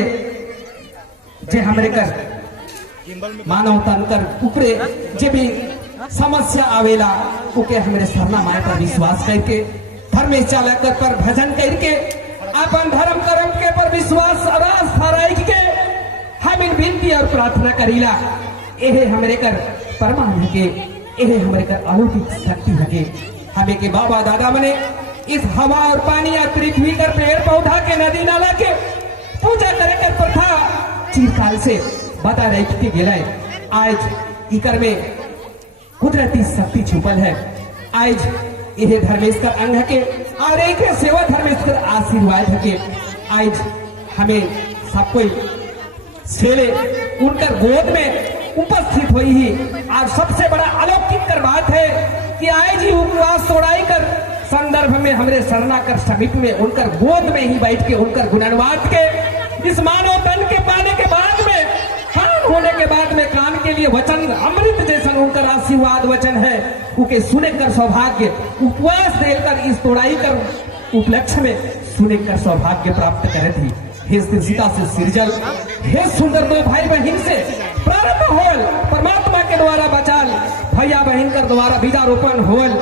लिए जे हमरे कर मानव तन कर ऊपरे जे भी समस्या आवेला उके हमरे सरना माए पर विश्वास करके धर्मेश चालकर पर भजन करके अपन धर्म कर्म के पर विश्वास आस्था रख के हम इन विनती और प्रार्थना करीला एहे हमरे कर परमान के एहे हमरे कर अलौकिक शक्ति हके हमें के बाबा दादा मने इस हवा और पानी या पृथ्वी कर पेड़ पौधा के नदी नाला के पूजा करे कर प्रथा चिरकाल से बता रही गेला आज इकर में कुदरती शक्ति छुपल है। आज यह धर्मेश का अंग है के और एक सेवा धर्मेश का आशीर्वाद है के आज हमें सब कोई सेले उनकर गोद में उपस्थित हुई ही और सबसे बड़ा अलौकिक कर बात है कि आज ही उपवास तोड़ाई कर संदर्भ में हमरे शरणा कर समीप में उनकर गोद में ही बैठ के उनकर गुणवाद के इस मानव तन के पाने के बाद में कान होने के बाद में कान के लिए वचन अमृत जैसा उनकर आशीर्वाद वचन है उनके सुने कर सौभाग्य उपवास देकर इस तोड़ाई कर उपलक्ष्य में सुने कर सौभाग्य प्राप्त करे थी। हे सीता से सिरजल हे सुंदर दो भाई बहन से प्रारंभ होल परमात्मा के द्वारा बचाल भैया बहन कर द्वारा बीजारोपण होल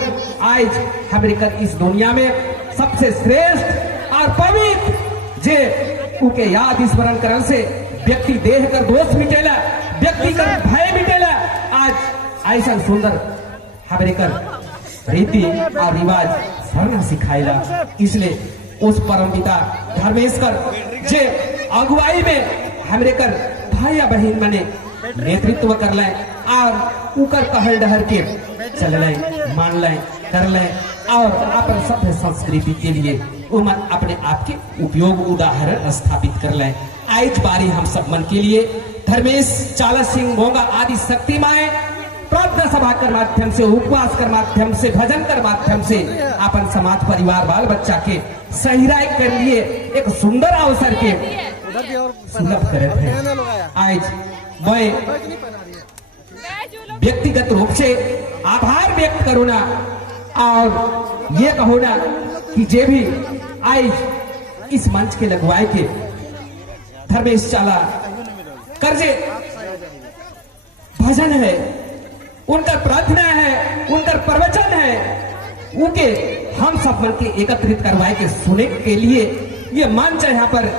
आज हमरे कर इस दुनिया में सबसे श्रेष्ठ और पवित्र जे उनके याद स्मरण करन से व्यक्ति देह कर दोष मिटेला व्यक्ति कर भय मिटेला आज ऐसा सुंदर हमरे कर रीति और रिवाज सरना सिखाएला इसलिए उस परम पिता धर्मेश कर जे अगुवाई में हमरे कर भाई बहन मने नेतृत्व कर ले और उकर कहल डहर के चल ले मान ले कर ले और अपन सभ्य संस्कृति के लिए उमन अपने आप के उपयोग उदाहरण स्थापित कर ले। आज बारी हम सब मन के लिए धर्मेश चालक सिंह मोंगा आदि शक्ति माए प्रार्थना सभा कर माध्यम से उपवास कर माध्यम से भजन कर माध्यम से अपन समाज परिवार बाल बच्चा के सहिराय कर लिए एक सुंदर अवसर के सुलभ करे थे। आज मैं व्यक्तिगत रूप से आभार व्यक्त करूँ ना और ये कहूँ ना कि जे भी आज इस मंच के लगवाए के धर्मेश चाला करजे भजन है उनका प्रार्थना है उनका प्रवचन है उनके हम सब मन के एकत्रित करवाए के सुने के लिए ये मंच यहाँ पर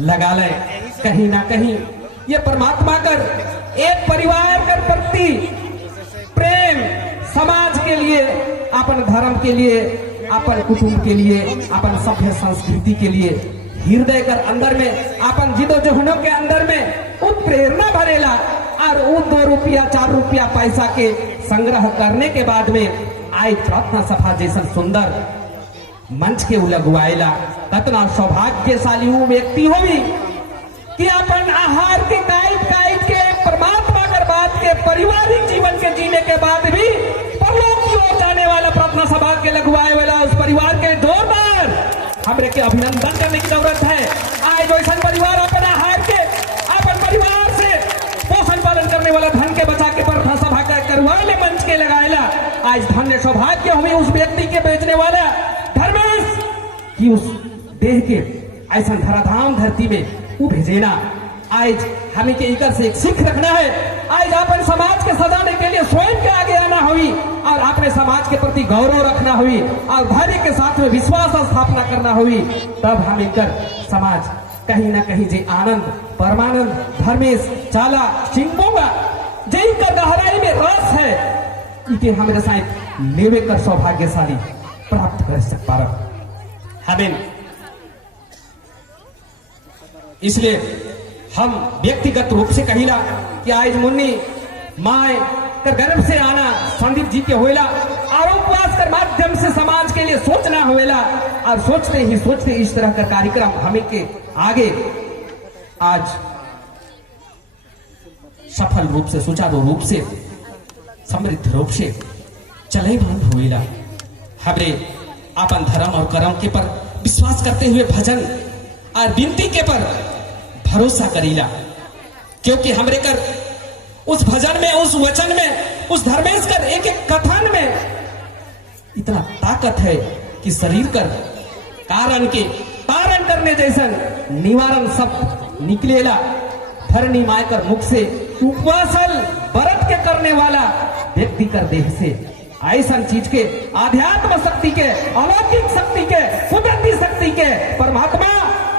लगा ले कहीं ना कहीं ये परमात्मा कर एक परिवार कर प्रति प्रेम समाज के लिए अपन धर्म के लिए अपन कुटुंब के लिए अपन सभ्य संस्कृति के लिए हृदय कर अंदर में अपन जिदोजहदों के अंदर में उत्प्रेरणा भरेला और उन 2 रुपया 4 रुपया पैसा के संग्रह करने के बाद में आई प्रार्थना सभा जैसा सुंदर मंच के लगवाएला कतना सौभाग्यशाली वो व्यक्ति होवी कि अपन आहार के काट के परमात्मा कर बात के पारिवारिक जीवन के जीने के बाद भी परलोक की ओर जाने वाला प्रार्थना सभा के लगवाए वाला उस परिवार के जोरदार हमरे के अभिनंदन करने की जरूरत है। आज वैसा परिवार अपन आहार के अपन परिवार से पोषण पालन करने वाला धन के बचा के प्रार्थना सभा का करवाले मंच के लगाएला आज धन्य सौभाग्य हुई उस व्यक्ति के बेचने वाला धर्मेश कि उस देह के ऐसा धराधाम धरती में वो भेजेना। आज हमें के इकर से एक सीख रखना है। आज अपन समाज के सजाने के लिए स्वयं के आगे आना हुई और अपने समाज के प्रति गौरव रखना हुई और धैर्य के साथ में विश्वास स्थापना करना हुई तब हम इनकर समाज कहीं ना कहीं जे आनंद परमानंद धर्मेश चाला सिंह मोंगा जे इनका गहराई में रस है इके हमारे साथ लेवे कर सौभाग्यशाली प्राप्त कर सक पार हमें इसलिए हम व्यक्तिगत रूप से कहिला कि आज मुन्नी माए कर गर्भ से आना संदीप जी के होएला और उपवास कर माध्यम से समाज के लिए सोचना होएला और सोचते इस तरह का कार्यक्रम हमें के आगे आज सफल रूप से सुचारू रूप से समृद्ध रूप से चले बंद होएला हमरे अपन धर्म और कर्म के पर विश्वास करते हुए भजन और विनती के पर भरोसा करीला क्योंकि हमरे कर उस भजन में उस वचन में उस धर्मेश कर एक एक कथन में इतना ताकत है कि शरीर कर कारण निवारण करने जैसन निवारण शब्द निकलेला धरनी माय कर मुख से उपवासल व्रत के करने वाला व्यक्ति कर देह से ऐसा चीज के आध्यात्म शक्ति के अलौकिक शक्ति के कुदरती शक्ति के परमात्मा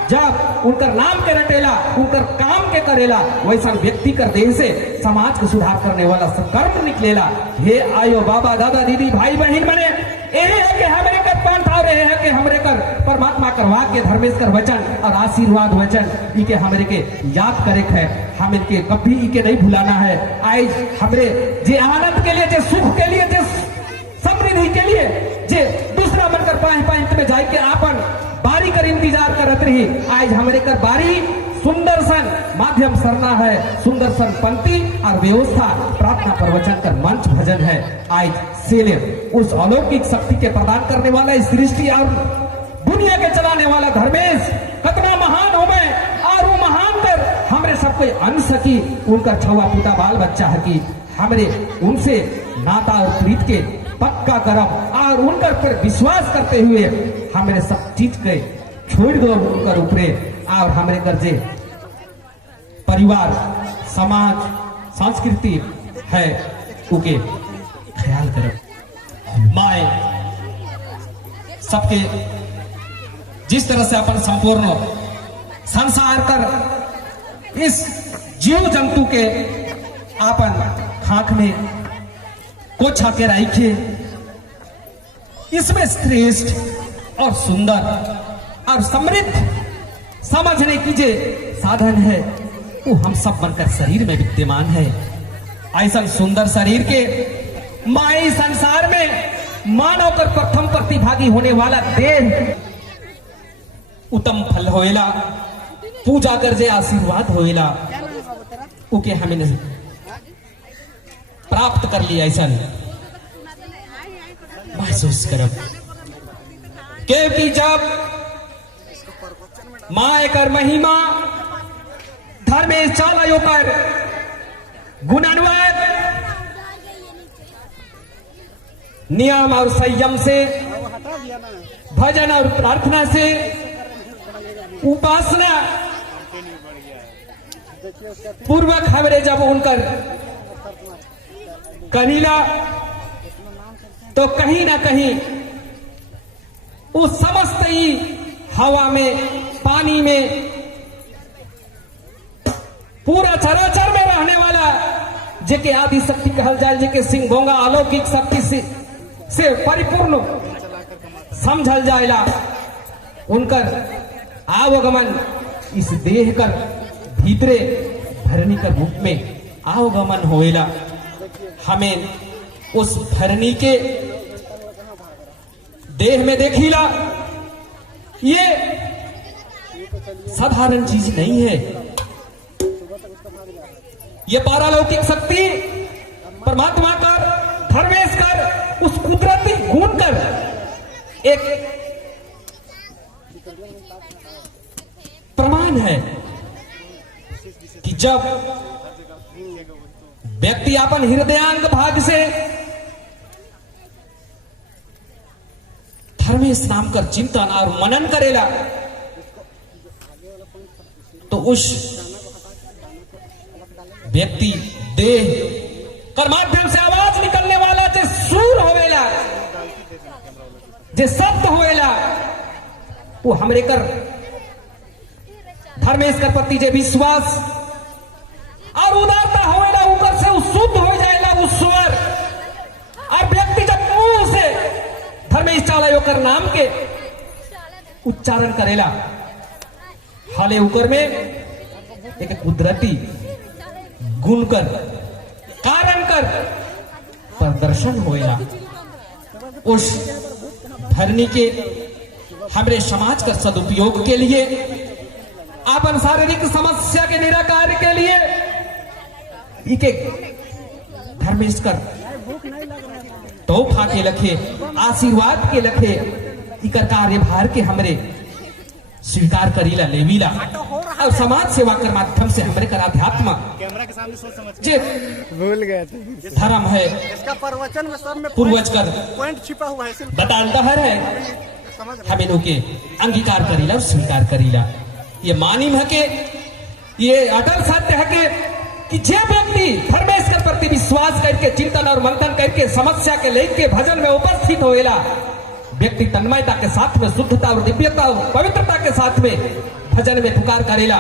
जब उनकर नाम के रटेला उनकर काम के करेला वैसा व्यक्ति कर देह से समाज को सुधार करने वाला कर्म निकलेला। हे आयो बाबा दादा दीदी भाई बहन बने यही है कि हमारे कर पंथ और यही है कि हमारे कर परमात्मा कर वाक्य धर्मेश कर वचन और आशीर्वाद वचन इके हमारे के याद करे है हम इनके कभी इके नहीं भुलाना है। आज हमरे जे आनंद के लिए जे सुख के लिए जे समृद्धि के लिए जे दूसरा बनकर पाए में जाए के आपन बारी कर इंतजार करत रही आज हमारे कर बारी सुंदर सन माध्यम सरना है सुंदर सन पंक्ति और व्यवस्था प्रार्थना प्रवचन कर मंच भजन है। आज सेले उस अलौकिक शक्ति के प्रदान करने वाला इस सृष्टि और दुनिया के चलाने वाला धर्मेश कितना महान हो मैं और वो महान कर हमरे सबको अंश की उनका छुआ पुता बाल बच्चा है कि हमरे उनसे नाता और प्रीत के पक्का करम और उनकर पर विश्वास करते हुए हमारे सब चीज के छोड़ दो उनकर ऊपरे और हमारे कर्जे परिवार समाज संस्कृति है उके ख्याल करो माए सबके जिस तरह से अपन संपूर्ण संसार कर इस जीव जंतु के अपन खाक में को छाके रखे इसमें श्रेष्ठ और सुंदर और समृद्ध समझने की जो साधन है वो हम सब बनकर शरीर में विद्यमान है। ऐसा सुंदर शरीर के माई संसार में मानव कर प्रथम प्रतिभागी होने वाला देह उत्तम फल होएला पूजा कर जे आशीर्वाद होएला उके हमें नहीं प्राप्त कर लिया ऐसा महसूस करो क्योंकि जब माए कर महिमा धर्मेश चालयो कर गुणान्वित नियम और संयम से भजन और प्रार्थना से उपासना पूर्वक हमारे जब उनकर कनीला तो कहीं ना कहीं उस समस्त ही हवा में पानी में पूरा चराचर में रहने वाला जेके आदि शक्ति कहल जाए जेके सिंह भोंगा अलौकिक शक्ति से परिपूर्ण समझल जाएला उनकर आवागमन इस देह कर भीतरे धरनी कर रूप में आवागमन होएला। हमें उस धरनी के देह में देखिला ये साधारण चीज नहीं है। ये पारलौकिक शक्ति परमात्मा कर धर्मेश कर उस कुदरती गुण कर एक प्रमाण है कि जब व्यक्ति अपन हृदयांग भाग से धर्मेश नाम कर चिंतन और मनन करेला तो उस व्यक्ति देह कर माध्यम से आवाज निकलने वाला जो सुर होवेला जो शब्द होवेला वो हमरे कर धर्मेश कर प्रति जे विश्वास और उदारता होवेला ऊपर से उस शुद्ध हो जाएगा उस स्वर और व्यक्ति जब मुंह से धर्मेश चालयो कर नाम के उच्चारण करेला हाले ऊपर में एक कुदरती गुण कर कारण कर प्रदर्शन होएला उस धरनी के हमारे समाज का सदुपयोग के लिए अपन शारीरिक समस्या के निराकार के लिए इके धर्मेश कर तोहफा के लखे आशीर्वाद के लखे इकर कार्यभार के हमरे स्वीकार करीला लेवीला और समाज सेवा कर माध्यम से हमारे कर अध्यात्म कैमरा के सामने सोच समझ जे भूल गए थे धर्म है इसका प्रवचन में सब में पूर्वज कर पॉइंट छिपा हुआ है बताता है हमें के अंगीकार करीला और स्वीकार करीला। ये मानिम है के ये अटल सत्य है कि जे व्यक्ति परमेश्वर प्रति विश्वास करके चिंतन और मंथन करके समस्या के लेके भजन में उपस्थित होएला, व्यक्ति तन्मयता के साथ में शुद्धता और दिव्यता और पवित्रता के साथ में भजन में पुकार करेला।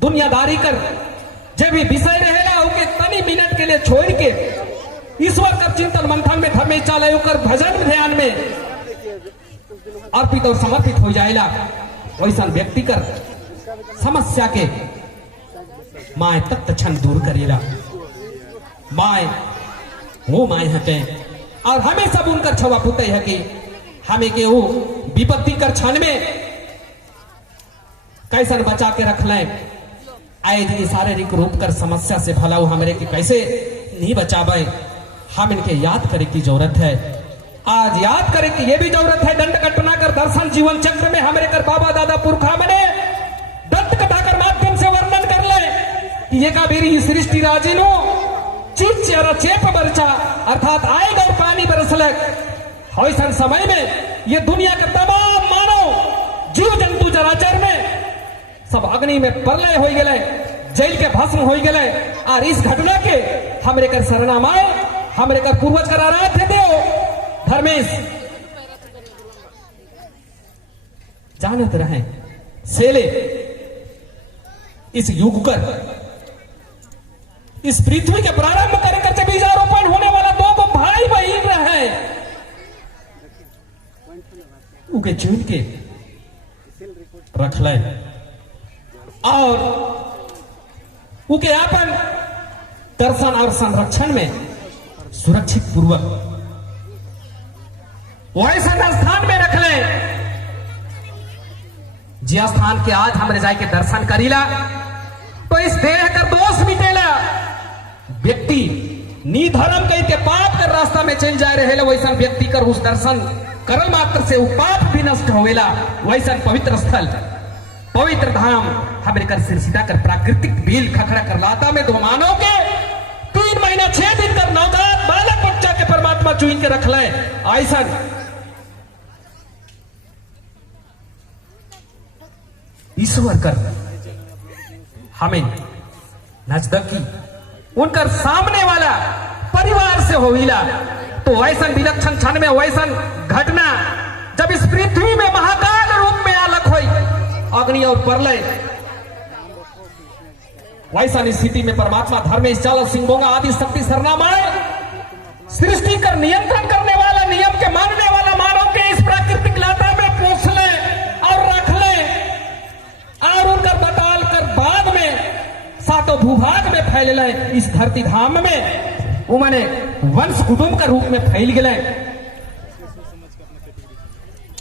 दुनियादारी कर जे भी विषय रहेला ओके तनी मिनट के लिए छोड़ के ईश्वर का चिंतन मंथन में धर्मे चाले ओकर भजन ध्यान में अर्पित और समर्पित हो जाएला। वैसा व्यक्ति कर समस्या के माए तक क्षण दूर करेला। माए वो माए हटे और हमें सब उनका छवा पुते है कि हमें के वो विपत्ति कर क्षण में कैसन बचा के रख लें। आए दिन शारीरिक रूप कर समस्या से भला हमारे के कैसे नहीं बचावे, हम इनके याद करे की जरूरत है। आज याद करे की ये भी जरूरत है। दंड कटना कर दर्शन जीवन चक्र में हमारे कर बाबा दादा पुरखा मने दंत कथा कर माध्यम से वर्णन कर ले कि ये का बेरी सृष्टि राजिनो चीज चेहरा चेप बरचा अर्थात आएगा और पानी बरसलक। ऐसा समय में ये दुनिया के तमाम मानव जीव जंतु चराचर में सब अग्नि में प्रलय हो गए, जल के भस्म हो गए। और इस घटना के हमरे कर शरणामाए हमरे कर पूर्वज कर आराध्य देव धर्मेश जानत रहे सेले इस युग कर इस पृथ्वी के प्रारंभ कर जब बीजारोपण होने वाला दो को भाई बहन रहे उके चुन के रख ले और उके अपन दर्शन और संरक्षण में सुरक्षित पूर्वक वैसा स्थान में रख ले जिया स्थान के आज हमने जाके दर्शन करीला तो इस देह का दोष मिटेला। व्यक्ति निधर्म कहीं के पाप कर रास्ता में चल जा रहे वैसा व्यक्ति कर उस दर्शन करल मात्र से पाप भी नष्ट होवेला। वैसा पवित्र स्थल पवित्र धाम हमारे कर सिरसिटा कर प्राकृतिक बेल खखड़ा कर लाता में दो मानव के 3 महीना 6 दिन कर नवजात बालक बच्चा के परमात्मा चुन के रख ले। ऐसा ईश्वर कर हमें नजदीकी उनकर सामने वाला परिवार से होइला तो वैसा विलक्षण क्षण में वैसा घटना जब इस पृथ्वी में महाकाल रूप में अलग हुई अग्नि और प्रलय वैसा स्थिति में परमात्मा धर्मेश चाल सिंह आदि शक्ति सरनामाए सृष्टि कर नियंत्रण करने वाला नियम के मानने वाला मानव के इस प्राकृतिक लाता में पोष ले और रख ले और उनका बताल कर बाद में सातों भूभाग में फैल ले इस धरती धाम में उन्होंने वंश कुटुंब का रूप में फैल गए।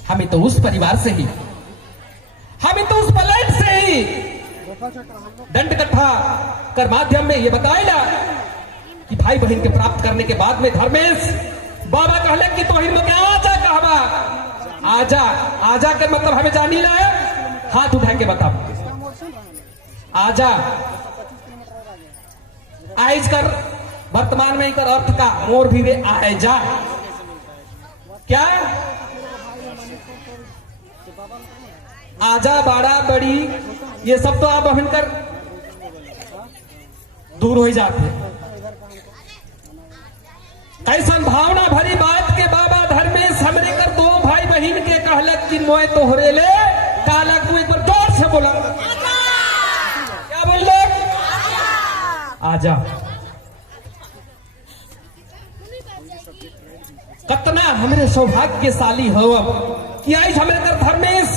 हमें तो उस परिवार से ही हमें तो उस पलट से ही दंड कथा कर माध्यम में ये बताएगा कि भाई बहन के प्राप्त करने के बाद में धर्मेश बाबा कहले कि तो हिंदू के आजा कहबा आजा आजा के मतलब हमें जानी लाया हाथ उठा के बता आजा आइज कर वर्तमान में कर अर्थ का मोर भी रे आए जा क्या आजा बाड़ा बड़ी ये सब तो आप बहन कर दूर हो जाते। ऐसा भावना भरी बात के बाबा धर्मेश हमरे कर दो भाई बहन के कहलक कि मोए तोहरे ले कालक तू एक बार जोर से बोला क्या बोल ले आजा। कतना हमरे सौभाग्यशाली हो कि आज हमरे कर धर्मेश